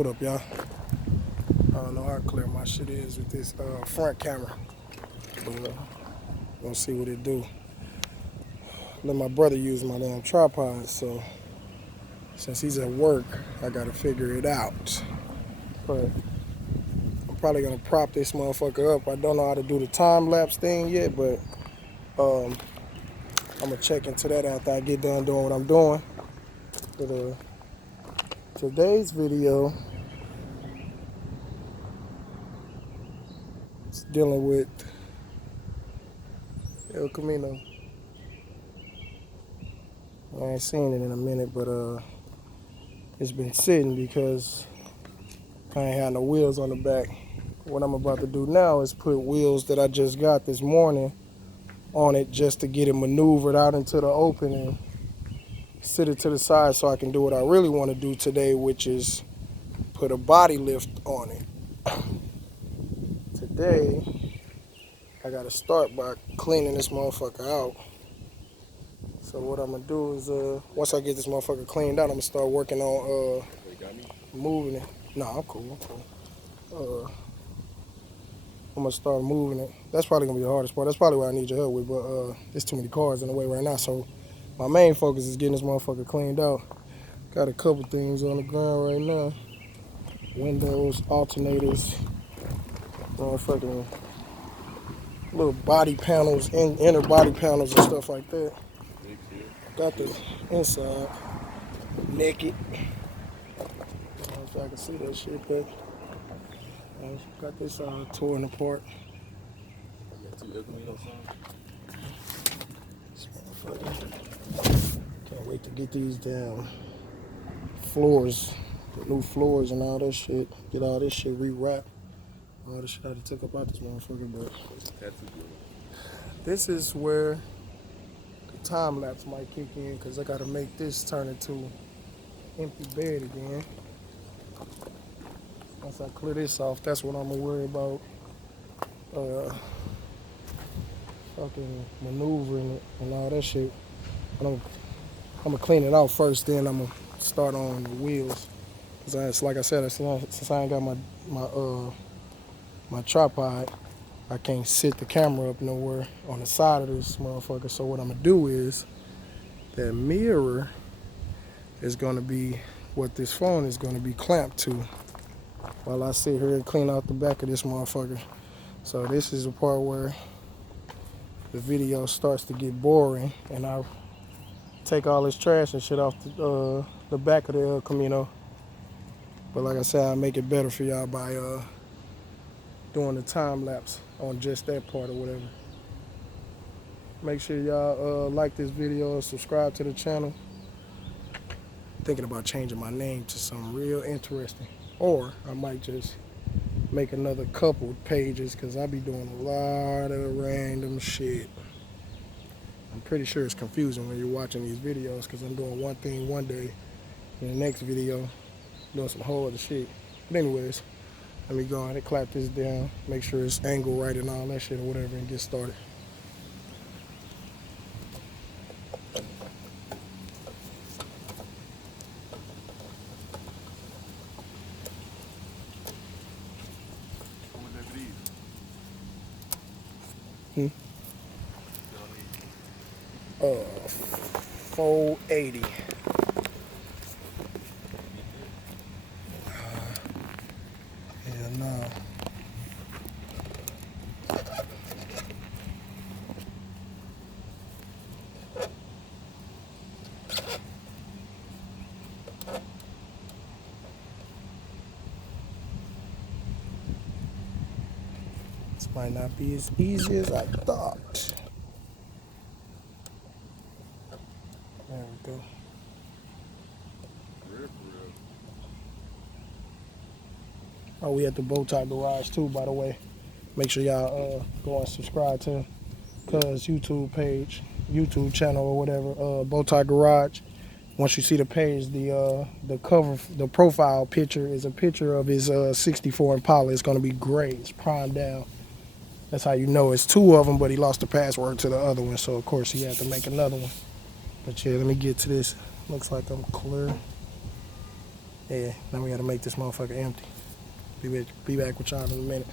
What up, y'all? I don't know how clear my shit is with this front camera, but we'll see what it do. Let my brother use my damn tripod, so since he's at work, I gotta figure it out. But I'm probably gonna prop this motherfucker up. I don't know how to do the time lapse thing yet, but I'm gonna check into that after I get done doing what I'm doing. But today's video is dealing with El Camino. I ain't seen it in a minute, but it's been sitting because I ain't had no wheels on the back. What I'm about to do now is put wheels that I just got this morning on it just to get it maneuvered out into the open and sit it to the side so I can do what I really want to do today, which is put a body lift on it. Today, I got to start by cleaning this motherfucker out. So what I'm going to do is, once I get this motherfucker cleaned out, I'm going to start working on moving it. Nah, I'm cool. I'm going to start moving it. That's probably going to be the hardest part. That's probably what I need your help with, but there's too many cars in the way right now. So my main focus is getting this motherfucker cleaned out. Got a couple things on the ground right now. Windows, alternators, motherfucking little body panels, inner body panels and stuff like that. Got the inside naked. I don't know if I can see that shit, but got this torn apart. Can't wait to get these down floors, the new floors and all that shit. Get all this shit rewrapped. All the shit I took up out this motherfucker, but this is where the time lapse might kick in because I gotta make this turn into empty bed again. Once I clear this off, that's what I'm gonna worry about. Fucking maneuvering it and all that shit. But I'm gonna clean it out first, then I'm gonna start on the wheels. Cause like I said, since I ain't got my tripod, I can't sit the camera up nowhere on the side of this motherfucker. So what I'm gonna do is that mirror is gonna be what this phone is gonna be clamped to while I sit here and clean out the back of this motherfucker. So this is the part where the video starts to get boring and I take all this trash and shit off the back of the El Camino. But like I said, I'll make it better for y'all by doing the time lapse on just that part or whatever. Make sure y'all like this video and subscribe to the channel. Thinking about changing my name to something real interesting. Or I might just make another couple pages because I be doing a lot of random shit. I'm pretty sure it's confusing when you're watching these videos because I'm doing one thing one day and the next video doing some whole other shit. But anyways, let me go ahead and clap this down, make sure it's angled right and all that shit or whatever and get started. Hmm? 480. Hell no. This might not be as easy as I thought. There we go. Oh, we at the Bowtie Garage too, by the way. Make sure y'all go and subscribe to Cuz YouTube page, YouTube channel or whatever. Bowtie Garage. Once you see the page, the cover, the profile picture is a picture of his 64 Impala. It's gonna be gray. It's primed down. That's how you know it's two of them, but he lost the password to the other one, so of course he had to make another one. But yeah, let me get to this. Looks like I'm clear. Yeah, now we gotta make this motherfucker empty. Be back with y'all in a minute.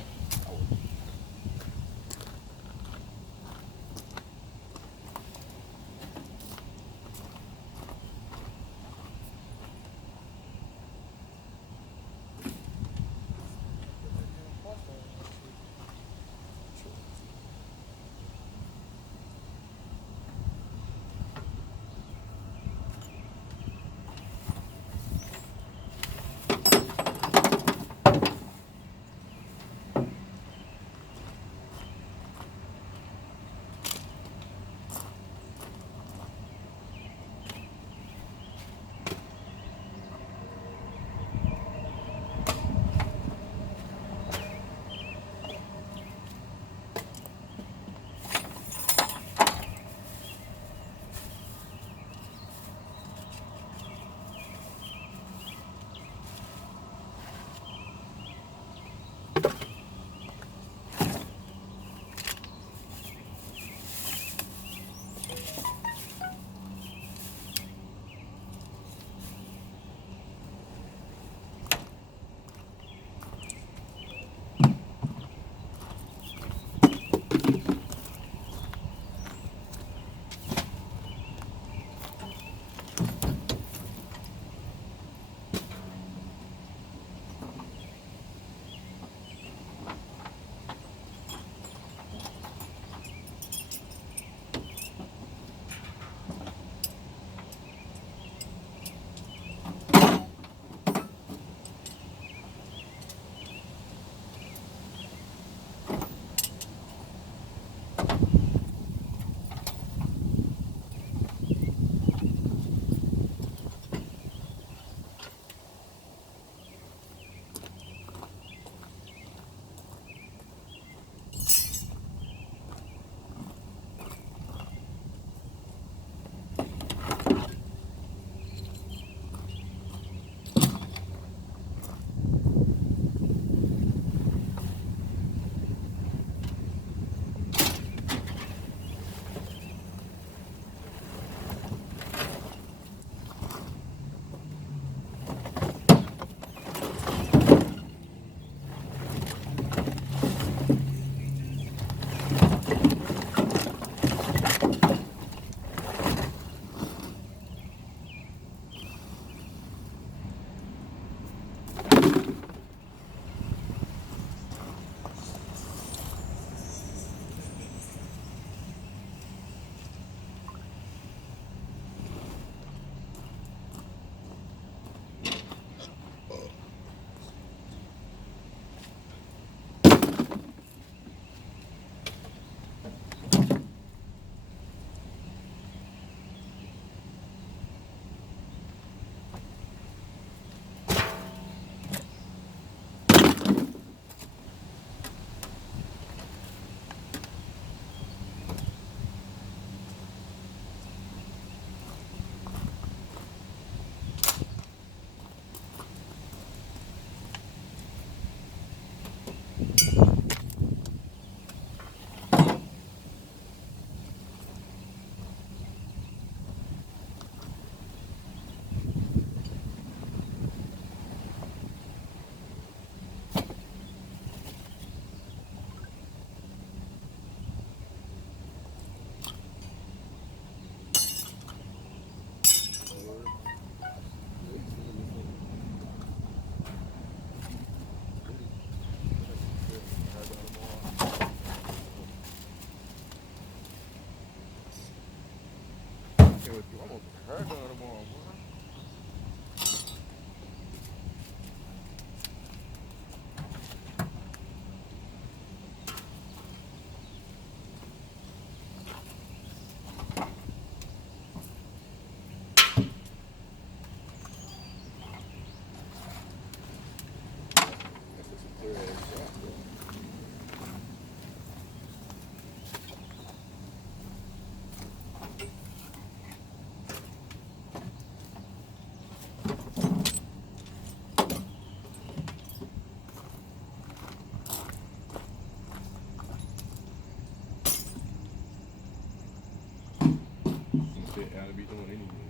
Shit, I'll be doing anyway.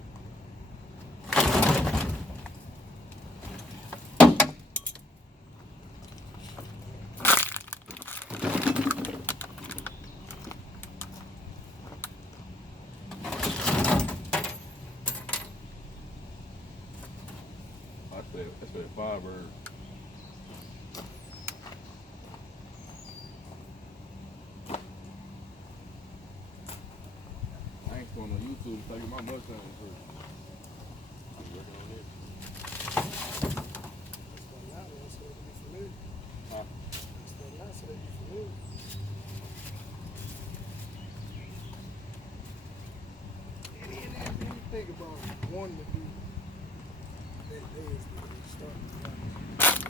that Firebird. I ain't going on YouTube to tell you my Mustang first. I'm working on it. Huh? Anything you think about wanting to do that day is the start.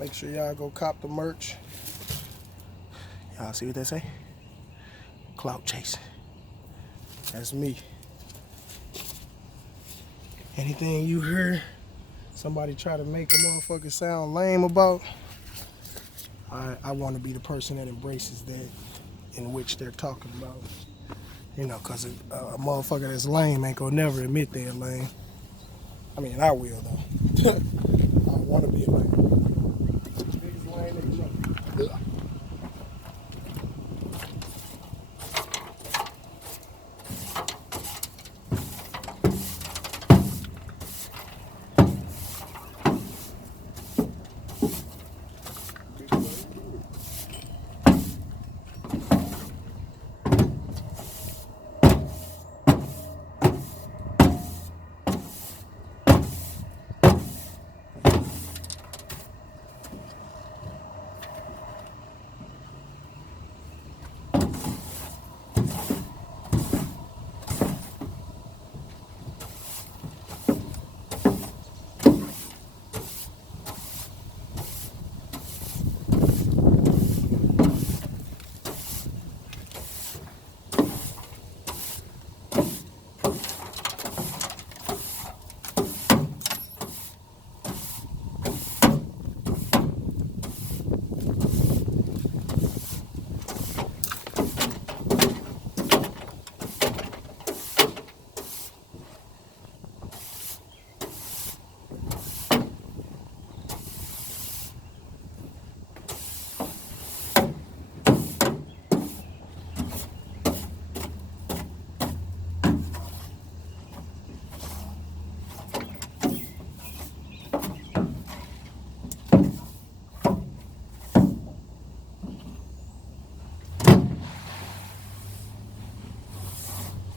Make sure y'all go cop the merch. Y'all see what they say? Clout chasing. That's me. Anything you hear somebody try to make a motherfucker sound lame about, I want to be the person that embraces that in which they're talking about. You know, because a motherfucker that's lame ain't gonna never admit they're lame. I mean, I will, though. I want to be a lame. Biggest lame in the jungle.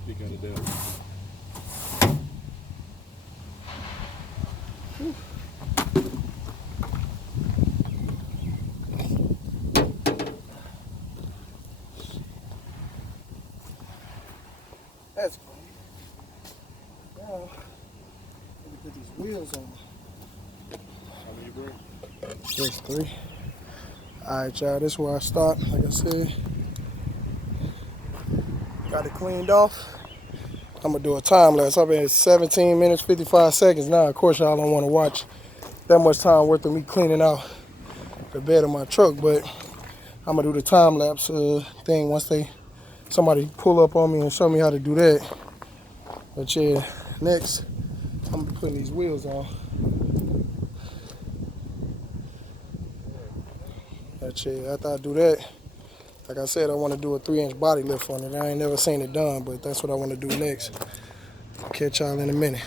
Speak out of that. That's cool. Now, let me put these wheels on. How many you bring? Just 3. Alright, y'all, this is where I stop. Like I said, got it cleaned off. I'm gonna do a time lapse. I've been at 17 minutes, 55 seconds now. Of course, y'all don't want to watch that much time worth of me cleaning out the bed of my truck, but I'm gonna do the time lapse thing once somebody pull up on me and show me how to do that. But yeah, next I'm gonna be putting these wheels on. But yeah, after I do that, like I said, I want to do a 3-inch body lift on it. I ain't never seen it done, but that's what I want to do next. Catch y'all in a minute.